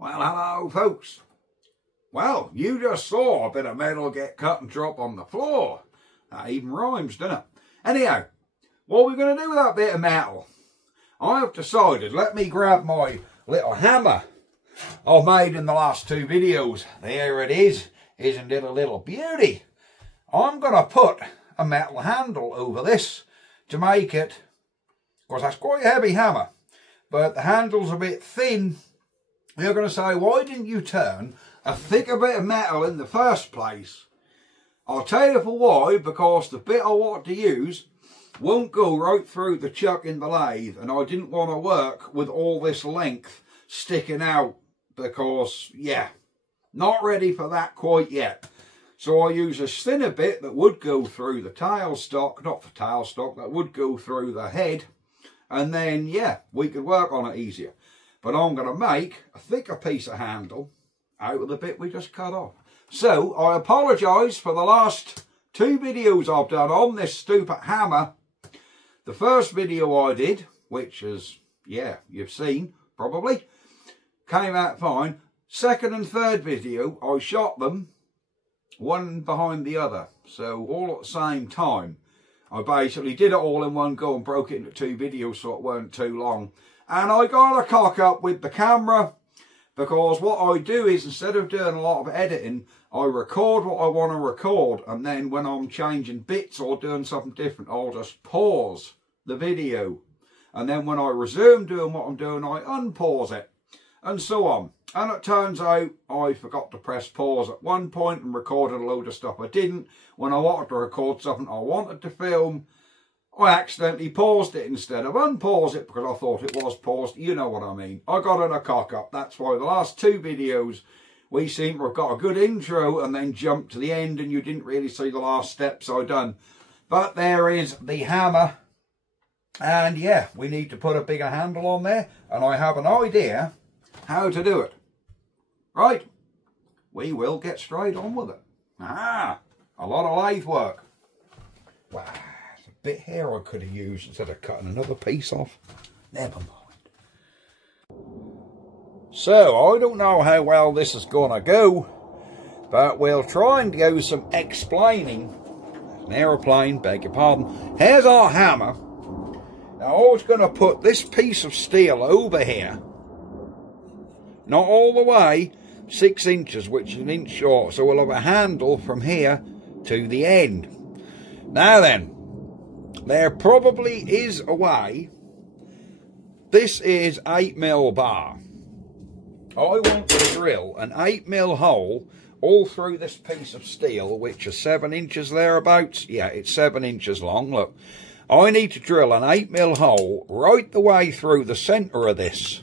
Well, hello folks. Well, you just saw a bit of metal get cut and drop on the floor. That even rhymes, doesn't it? Anyhow, what we're going to do with that bit of metal, I have decided, let me grab my little hammer I've made in the last two videos. There it is. Isn't it a little beauty? I'm going to put a metal handle over this to make it, because that's quite a heavy hammer, but the handle's a bit thin. You're going to say, why didn't you turn a thicker bit of metal in the first place? I'll tell you for why, because the bit I want to use won't go right through the chuck in the lathe, and I didn't want to work with all this length sticking out because, yeah, not ready for that quite yet. So I use a thinner bit that would go through the tailstock, not for tailstock, that would go through the head, and then, yeah, we could work on it easier. But I'm going to make a thicker piece of handle out of the bit we just cut off. So I apologise for the last two videos I've done on this stupid hammer. The first video I did, which is, yeah, you've seen probably, came out fine. Second and third video, I shot them one behind the other, so all at the same time. I basically did it all in one go and broke it into two videos so it weren't too long. And I got a cock up with the camera, because what I do is, instead of doing a lot of editing, I record what I want to record, and then when I'm changing bits or doing something different, I'll just pause the video. And then when I resume doing what I'm doing, I unpause it, and so on. And it turns out I forgot to press pause at one point and recorded a load of stuff I didn't. When I wanted to record something I wanted to film, I accidentally paused it instead of unpause it, because I thought it was paused. You know what I mean. I got in a cock up. That's why the last two videos we seem to have got a good intro and then jumped to the end, and you didn't really see the last steps I done. But there is the hammer. And yeah, we need to put a bigger handle on there, and I have an idea how to do it. Right, we will get straight on with it. A lot of lathe work. Wow, there's a bit here I could have used instead of cutting another piece off. Never mind. So, I don't know how well this is going to go, but we'll try and do some explaining. There's an aeroplane, beg your pardon. Here's our hammer. Now, I was going to put this piece of steel over here. Not all the way, 6 inches, which is an inch short. So we'll have a handle from here to the end. Now then, there probably is a way. This is 8mm bar. I want to drill an 8mm hole all through this piece of steel, which is 7 inches thereabouts. Yeah, it's 7 inches long, look. I need to drill an 8mm hole right the way through the centre of this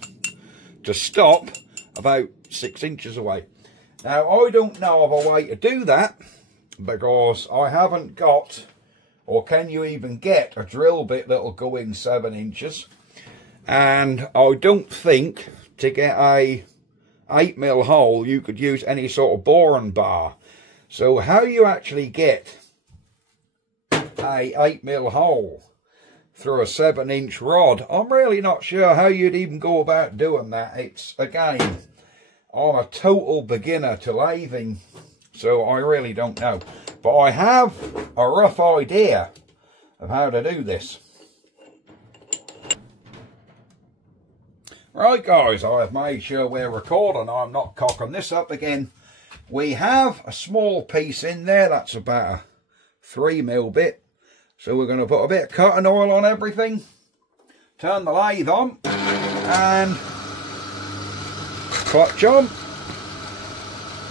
to stop about 6 inches away. Now, I don't know of a way to do that, because I haven't got, or can you even get, a drill bit that'll go in 7 inches. And I don't think to get a 8mm hole you could use any sort of boring bar. So how you actually get a 8mm hole through a 7-inch rod, I'm really not sure how you'd even go about doing that. It's, again, I'm a total beginner to lathing, so I really don't know. But I have a rough idea of how to do this. Right guys, I have made sure we're recording. I'm not cocking this up again. We have a small piece in there, that's about a 3mm bit. So we're going to put a bit of cutting oil on everything, turn the lathe on, and clutch on.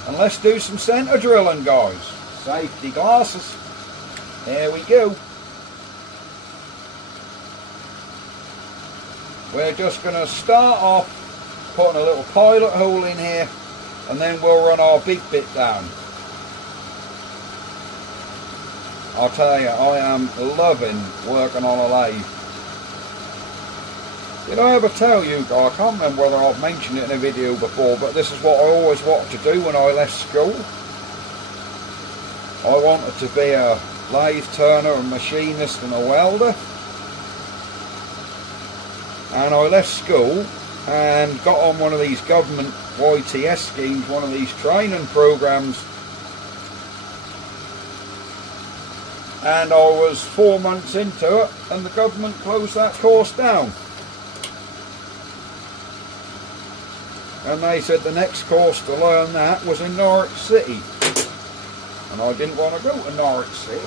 And let's do some centre drilling, guys. Safety glasses. There we go. We're just going to start off putting a little pilot hole in here, and then we'll run our big bit down. I'll tell you, I am loving working on a lathe. Did I ever tell you, I can't remember whether I've mentioned it in a video before, but this is what I always wanted to do when I left school. I wanted to be a lathe turner, a machinist and a welder. And I left school and got on one of these government YTS schemes, one of these training programs. And I was 4 months into it and the government closed that course down. And they said the next course to learn that was in Norwich City. And I didn't want to go to Norwich City.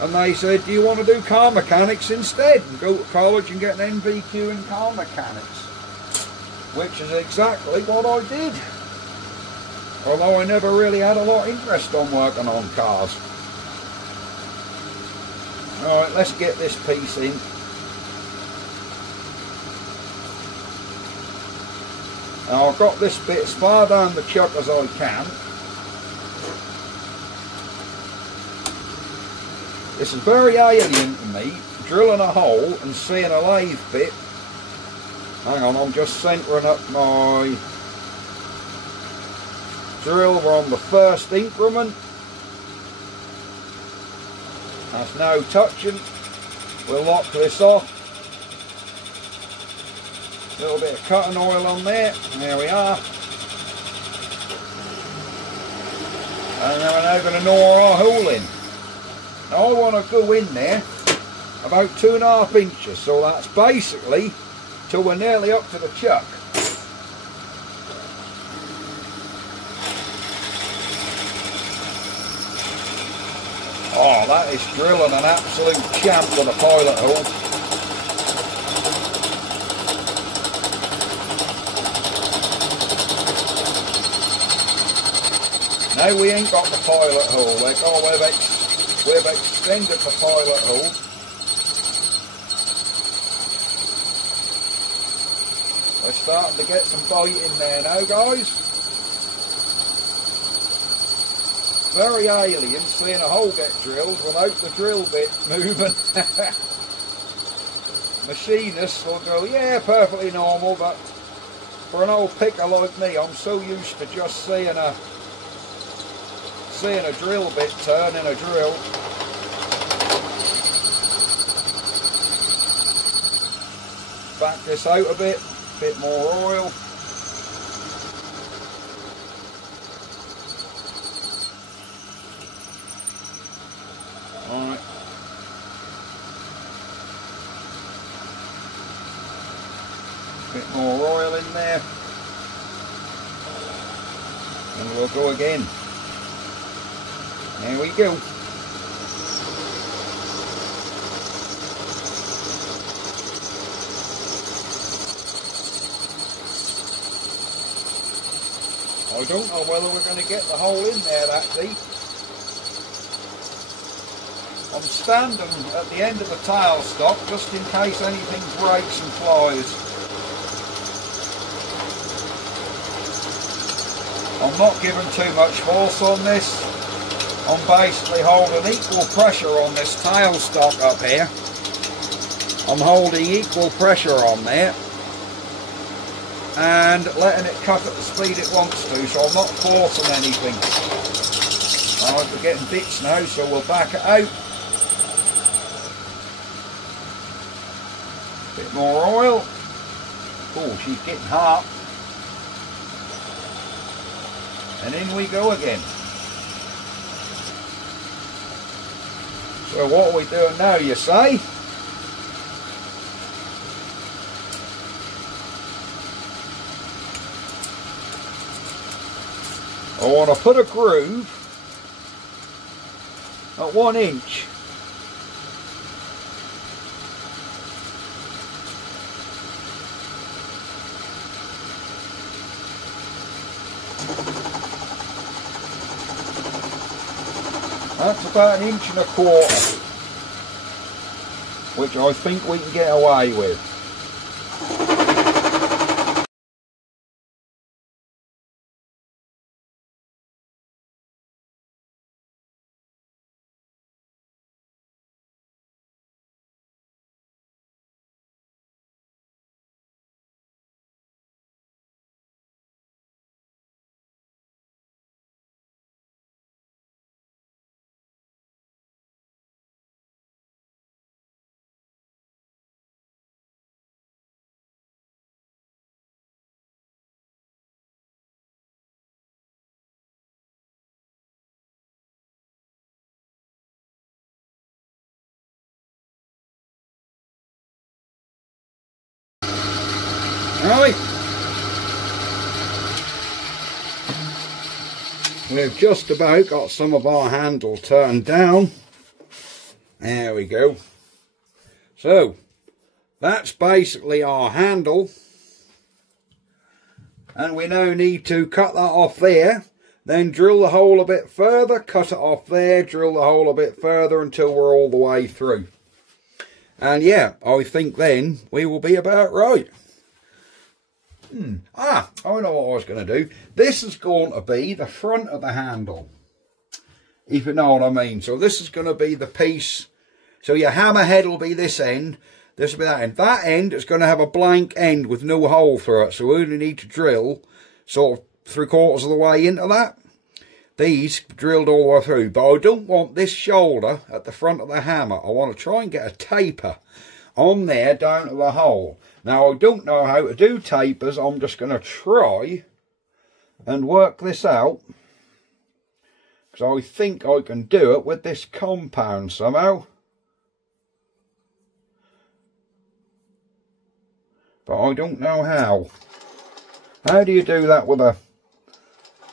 And they said, do you want to do car mechanics instead? And go to college and get an NVQ in car mechanics. Which is exactly what I did. Although I never really had a lot of interest on working on cars. Alright, let's get this piece in. Now I've got this bit as far down the chuck as I can. This is very alien to me, drilling a hole and seeing a lathe bit. Hang on, I'm just centering up my drill. We're on the first increment. That's no touching. We'll lock this off. A little bit of cutting oil on there. There we are. And then we're now going to gnaw our hole in. Now I want to go in there about 2.5 inches. So that's basically till we're nearly up to the chuck. Oh, that is drilling an absolute champ with a pilot hole. Now we ain't got the pilot hole. We've extended the pilot hole. We're starting to get some bite in there now, guys. Very alien seeing a hole get drilled without the drill bit moving. Machinists will go, yeah, perfectly normal, but for an old picker like me, I'm so used to just seeing a drill bit turn in a drill. Back this out a bit more oil. Alright. Bit more oil in there. And we'll go again. There we go. I don't know whether we're going to get the hole in there actually. I'm standing at the end of the tail stock just in case anything breaks and flies. I'm not giving too much force on this. I'm basically holding equal pressure on this tail stock up here. I'm holding equal pressure on there and letting it cut at the speed it wants to, so I'm not forcing anything. Alright, we're getting bits now, so we'll back it out. Bit more oil. Oh, she's getting hot. And in we go again. So what are we doing now, you say? I want to put a groove at 1 inch. That's about 1.25 inches, which I think we can get away with. Right. We've just about got some of our handle turned down. There we go. So, that's basically our handle. And we now need to cut that off there. Then drill the hole a bit further, cut it off there, drill the hole a bit further until we're all the way through. And yeah, I think then we will be about right. I know what I was going to do. This is going to be the front of the handle, if you know what I mean. So this is going to be the piece. So your hammerhead will be this end. This will be that end. That end is going to have a blank end with no hole through it. So we only need to drill sort of 3/4 of the way into that. These drilled all the way through. But I don't want this shoulder at the front of the hammer. I want to try and get a taper on there down to the hole. Now, I don't know how to do tapers. I'm just going to try and work this out, because I think I can do it with this compound somehow. But I don't know how. How do you do that with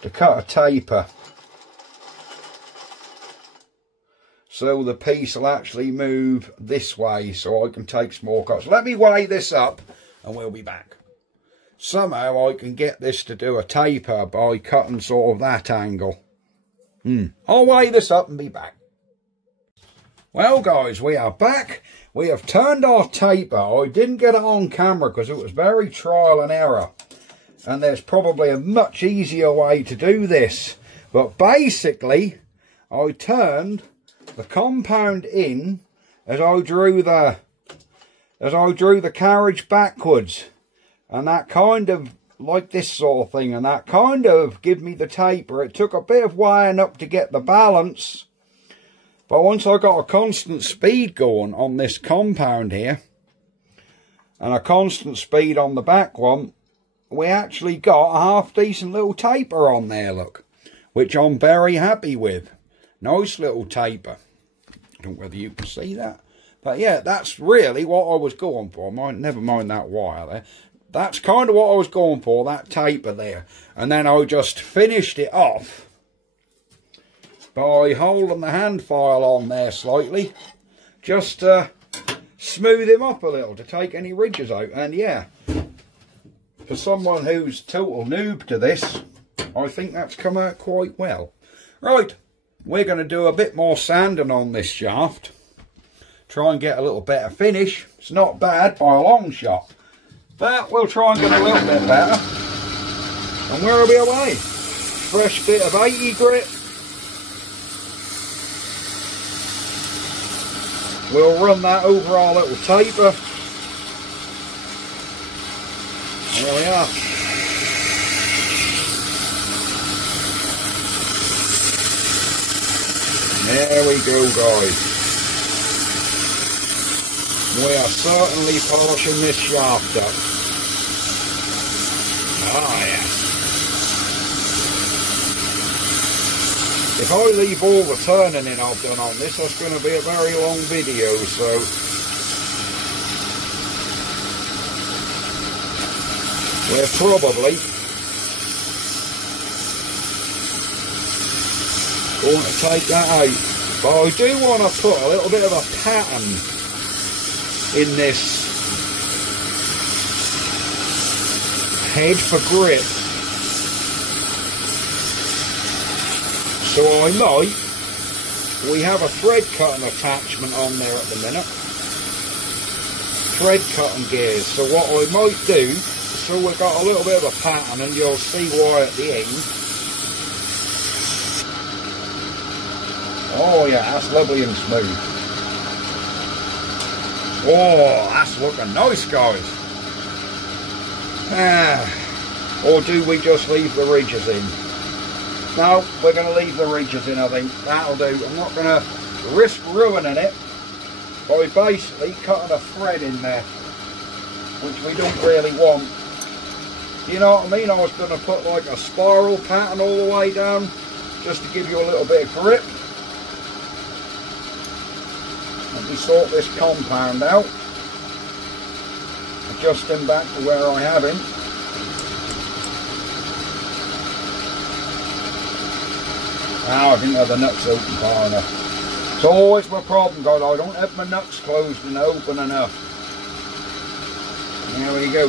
to cut a taper so the piece will actually move this way so I can take small cuts? Let me weigh this up and we'll be back. Somehow I can get this to do a taper by cutting sort of that angle. I'll weigh this up and be back. Well guys, we are back. We have turned our taper. I didn't get it on camera because it was very trial and error. And there's probably a much easier way to do this. But basically, I turned the compound in as I drew the carriage backwards, and that kind of like this sort of thing, and that kind of give me the taper. It took a bit of weighing up to get the balance, but once I got a constant speed going on this compound here and a constant speed on the back one, we actually got a half decent little taper on there, look, which I'm very happy with. Nice little taper. I don't know whether you can see that. But yeah, that's really what I was going for. Never mind that wire there. That's kind of what I was going for, that taper there. And then I just finished it off by holding the hand file on there slightly, just to smooth him up a little, to take any ridges out. And yeah, for someone who's total noob to this, I think that's come out quite well. Right, we're going to do a bit more sanding on this shaft. Try and get a little better finish. It's not bad by a long shot, but we'll try and get a little bit better. And we'll be away. Fresh bit of 80 grit. We'll run that over our little taper. There we are. There we go, guys. We are certainly polishing this shaft up. Ah, yeah. If I leave all the turning in I've done on this, that's going to be a very long video, so we're probably going to take that out. But I do want to put a little bit of a pattern in this head for grip. So I might, we have a thread cutting attachment on there at the minute. Thread cutting gears. So what I might do, so we've got a little bit of a pattern, and you'll see why at the end. Oh yeah, that's lovely and smooth. Oh, that's looking nice, guys. Or do we just leave the ridges in? No, we're going to leave the ridges in, I think. That'll do. I'm not going to risk ruining it by basically cutting a thread in there, which we don't really want. You know what I mean? I was going to put like a spiral pattern all the way down, just to give you a little bit of grip. Let me sort this compound out. I adjust him back to where I have him. I didn't have the nuts open far enough. It's always my problem, guys. I don't have my nuts closed and open enough. There we go.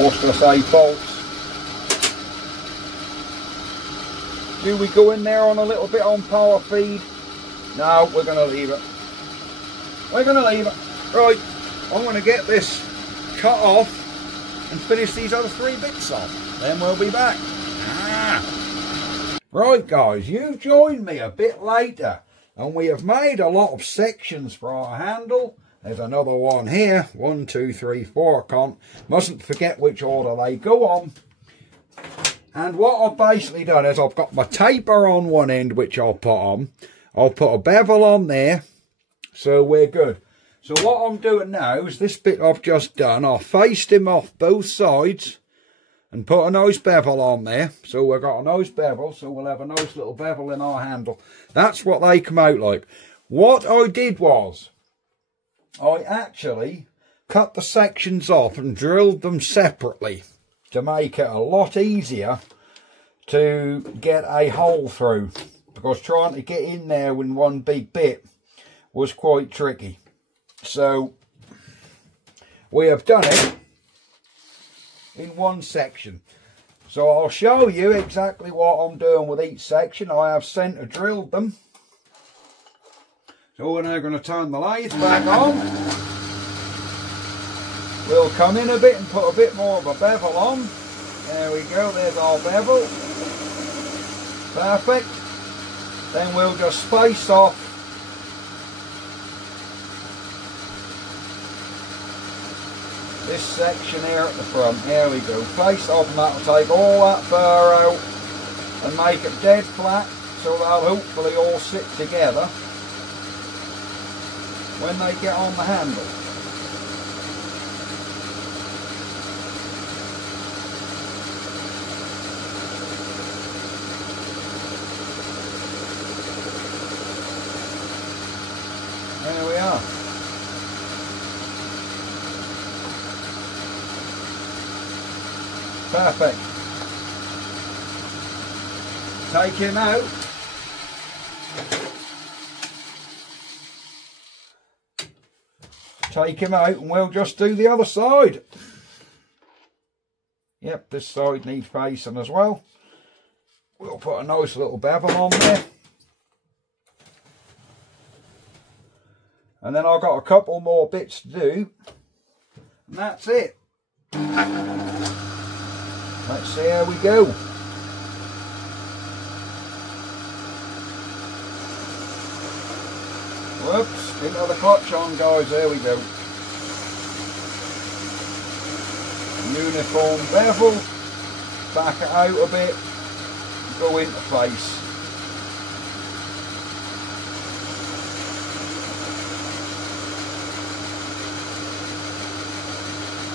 Or should I say bolts. Do we go in there on a little bit on power feed? No, we're going to leave it. We're going to leave it. Right, I'm going to get this cut off and finish these other 3 bits off. Then we'll be back. Right guys, you joined me a bit later and we have made a lot of sections for our handle. There's another one here. 1, 2, 3, 4. Mustn't forget which order they go on. And what I've basically done is I've got my taper on one end, which I'll put on. I'll put a bevel on there, so we're good. So what I'm doing now is this bit I've just done, I've faced him off both sides and put a nice bevel on there. So we've got a nice bevel, so we'll have a nice little bevel in our handle. That's what they come out like. What I did was, I actually cut the sections off and drilled them separately to make it a lot easier to get a hole through, because trying to get in there with one big bit was quite tricky. So we have done it in one section. So I'll show you exactly what I'm doing with each section. I have centre drilled them. So we're now going to turn the lathe back on. We'll come in a bit and put a bit more of a bevel on. There we go, there's our bevel. Perfect. Then we'll just space off this section here at the front. There we go. Place off, and that'll take all that fur out and make it dead flat, so they'll hopefully all sit together when they get on the handle. There we are. Perfect. Take him out. Take him out and we'll just do the other side. Yep, this side needs facing as well. We'll put a nice little bevel on there. And then I've got a couple more bits to do. And that's it. Let's see how we go. Whoops, didn't have the clutch on, guys. There we go. Uniform bevel. Back it out a bit. Go into place.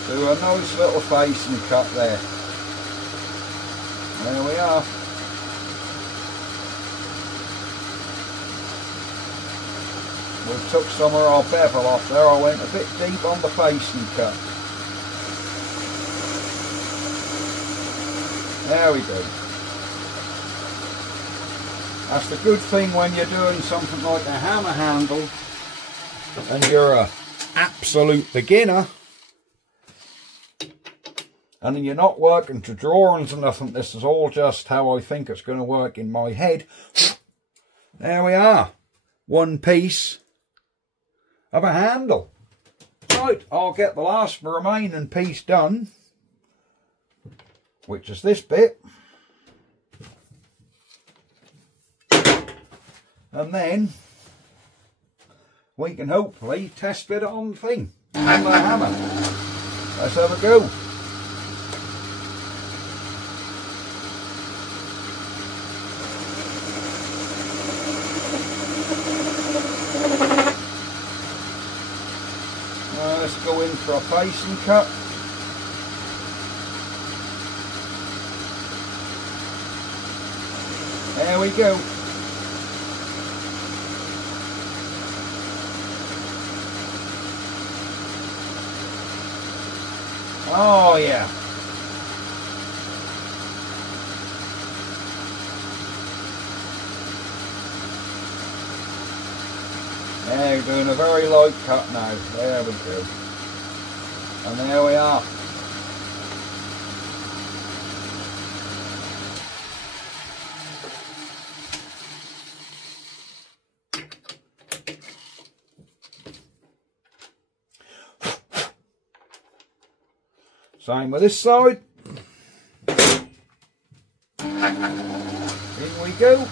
Do a nice little facing cut there. There we are. We took some of our bevel off there. I went a bit deep on the facing cut. There we go. That's the good thing when you're doing something like a hammer handle and you're an absolute beginner and you're not working to drawings or nothing. This is all just how I think it's going to work in my head. There we are. One piece of a handle. Right, I'll get the last remaining piece done, which is this bit. And then we can hopefully test fit it on the thing, on the hammer. Let's have a go. Let's go in for a facing cut. There we go. Oh yeah. Yeah, we're doing a very light cut now. There we go. And there we are. Same with this side. In we go.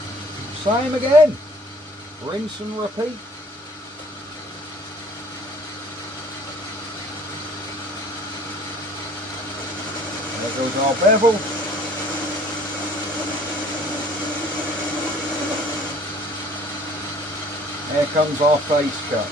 Same again. Rinse and repeat. There goes our bevel. Here comes our face cut.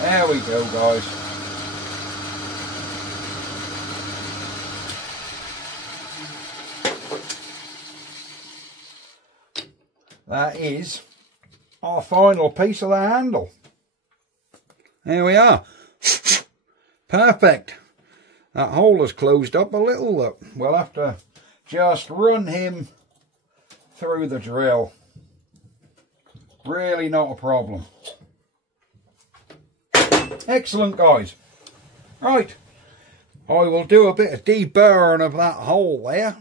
There we go, guys. That is our final piece of the handle. There we are. Perfect. That hole has closed up a little. Look, we'll have to just run him through the drill. Really not a problem. Excellent, guys. Right, I will do a bit of deburring of that hole there,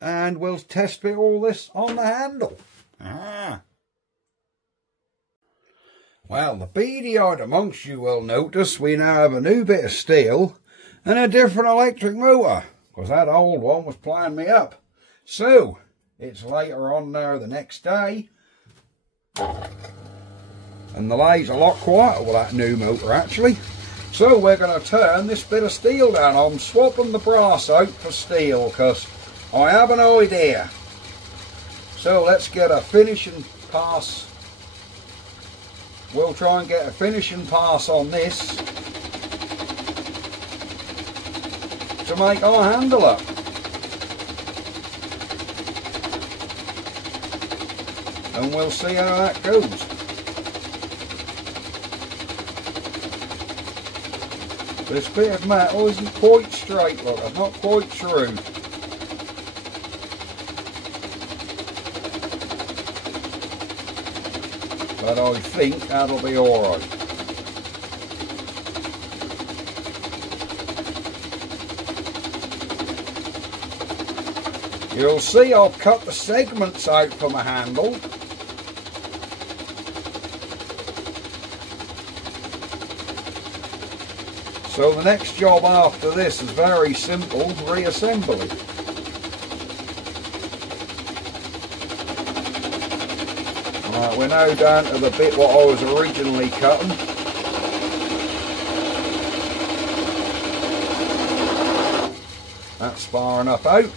and we'll test fit all this on the handle. Well, the beady-eyed amongst you will notice we now have a new bit of steel and a different electric motor, because that old one was playing me up. So, it's later on now the next day, and the lathe's a lot quieter with that new motor actually. So we're going to turn this bit of steel down. I'm swapping the brass out for steel because I have an idea. So let's get a finishing pass. We'll try and get a finishing pass on this to make our handle up. And we'll see how that goes. This bit of metal isn't quite straight, look, I'm not quite true. But I think that'll be alright. You'll see I've cut the segments out for my handle. So the next job after this is very simple, reassembly. Right, we're now down to the bit what I was originally cutting. That's far enough out.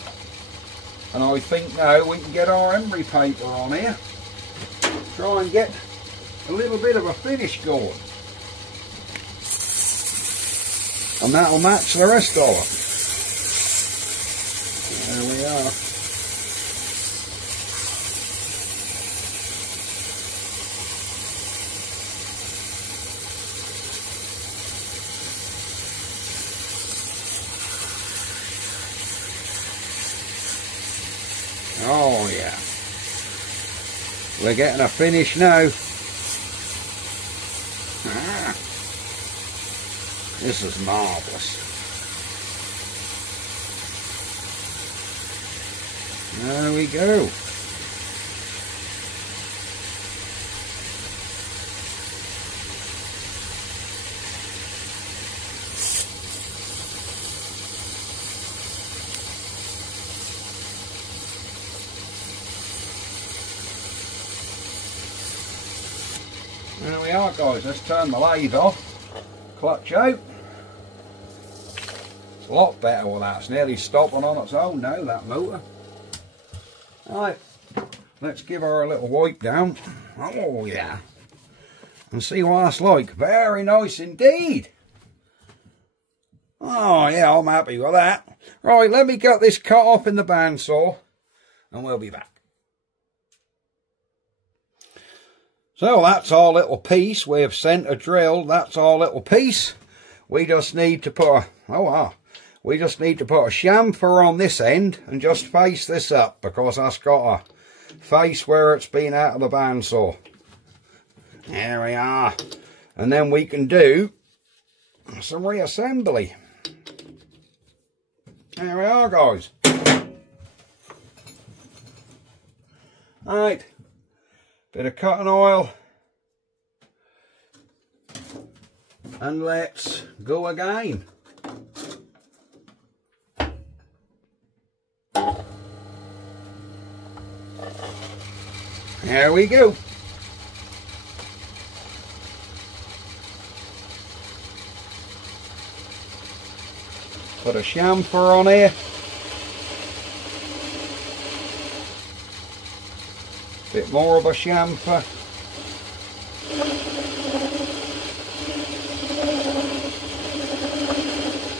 And I think now we can get our emery paper on here. Try and get a little bit of a finish going. And that'll match the rest of it. There we are. Oh yeah. We're getting a finish now. This is marvellous. There we go. There we are, guys. Let's turn the lathe off. Clutch out. It's a lot better with that. It's nearly stopping on its own now, that motor. Right, let's give her a little wipe down. Oh yeah. And see what that's like. Very nice indeed. Oh yeah, I'm happy with that. Right, let me get this cut off in the bandsaw and we'll be back. So that's our little piece. We have centre drilled. That's our little piece. We just need to put a, we just need to put a chamfer on this end and just face this up because that's got a face where it's been out of the bandsaw. There we are. And then we can do some reassembly. There we are, guys. Right. Bit of cotton oil. And let's go again. There we go. Put a chamfer on here. Bit more of a chamfer.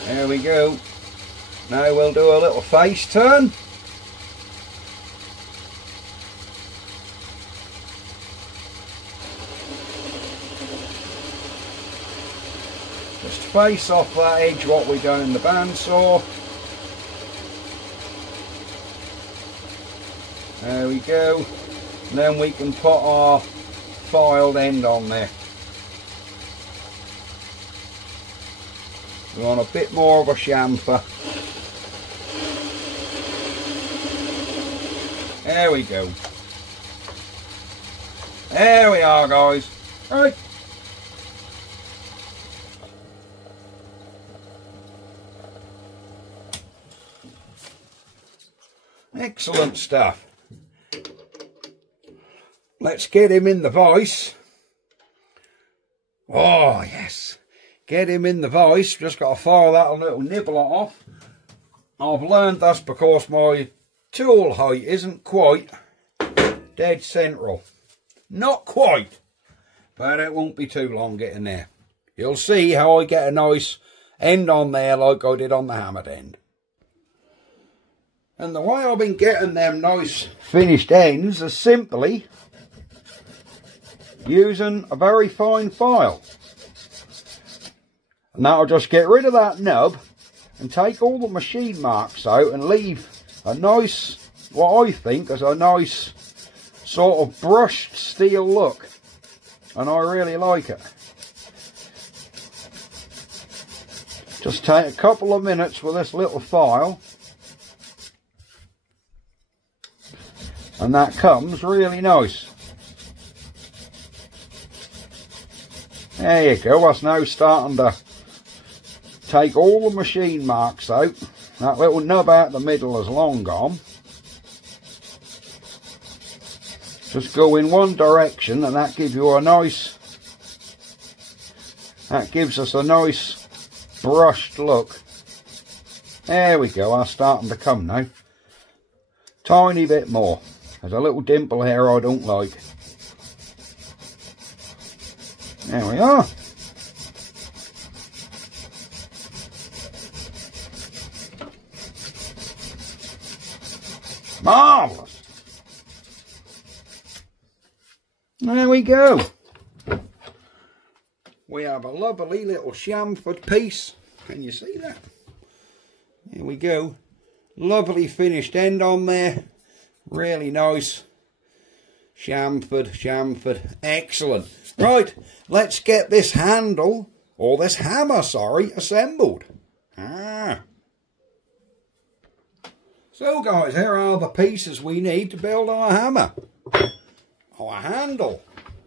There we go. Now we'll do a little face turn. Just face off that edge what we done in the bandsaw. There we go. And then we can put our filed end on there. We want a bit more of a chamfer. There we go. There we are, guys. Right. Excellent stuff. Let's get him in the vise. Oh, yes. Get him in the vise. Just got to fire that little nibbler off. I've learned that's because my tool height isn't quite dead central. Not quite. But it won't be too long getting there. You'll see how I get a nice end on there like I did on the hammered end. And the way I've been getting them nice finished ends is simply using a very fine file. And that'll just get rid of that nub and take all the machine marks out and leave a nice, what I think is a nice sort of brushed steel look. And I really like it. Just take a couple of minutes with this little file. And that comes really nice. There you go, that's now starting to take all the machine marks out. That little nub out the middle is long gone. Just go in one direction and that gives you a nice, that gives us a nice brushed look. There we go, that's starting to come now. Tiny bit more. There's a little dimple here I don't like. There we are. Marvellous. There we go. We have a lovely little chamfered piece. Can you see that? There we go. Lovely finished end on there. Really nice. Chamfered. Excellent. Right, let's get this handle, or this hammer, sorry, assembled. So guys, here are the pieces we need to build our hammer. Our handle.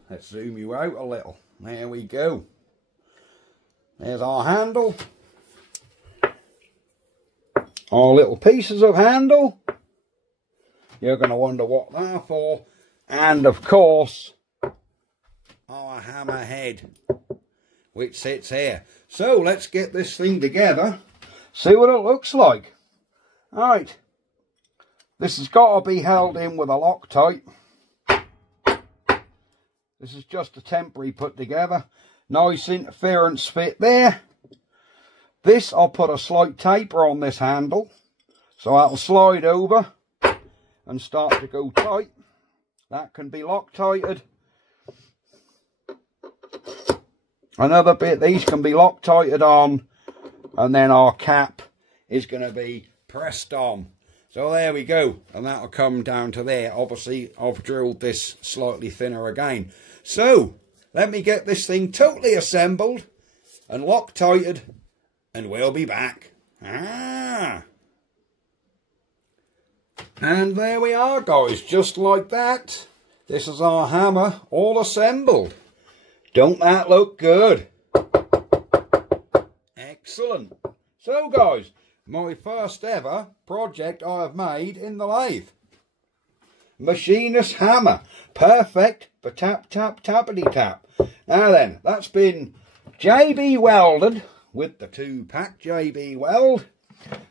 Let's zoom you out a little. There we go. There's our handle. Our little pieces of handle. You're going to wonder what they're for. And of course, our hammer head, which sits here. So let's get this thing together, see what it looks like. Alright, this has got to be held in with a Loctite. This is just a temporary put together. Nice interference fit there. This, I'll put a slight taper on this handle, so that'll slide over and start to go tight. That can be Loctited. Another bit, these can be Loctited on, and then our cap is going to be pressed on. So there we go, and that'll come down to there. Obviously, I've drilled this slightly thinner again. So, let me get this thing totally assembled and Loctited, and we'll be back. And there we are, guys, just like that. This is our hammer all assembled. Don't that look good? Excellent. So, guys, my first ever project I have made in the lathe. Machinist hammer. Perfect for tap, tap, tappity tap. Now then, that's been JB welded with the 2-pack JB weld.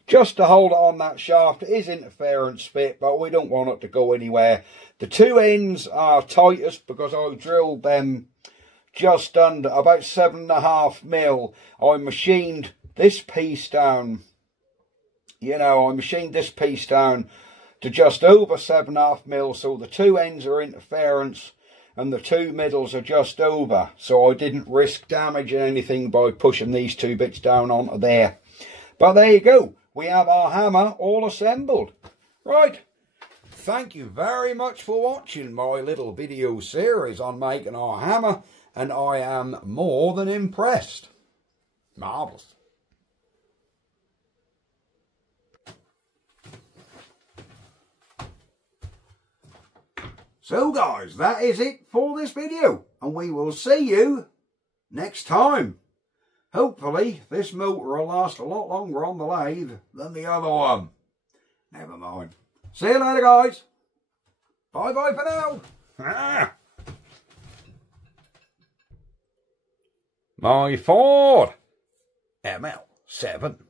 Just to hold it on that shaft. It is interference fit, but we don't want it to go anywhere. The two ends are tightest because I drilled them just under about 7.5 mil. I machined this piece down. You know, I machined this piece down to just over 7.5 mil, so the two ends are interference and the two middles are just over, so I didn't risk damaging anything by pushing these two bits down onto there. But there you go, we have our hammer all assembled. Right, thank you very much for watching my little video series on making our hammer, and I am more than impressed. Marvellous. So guys, that is it for this video, and we will see you next time. Hopefully this motor will last a lot longer on the lathe than the other one. Never mind. See you later, guys. Bye bye for now. My Ford ML7.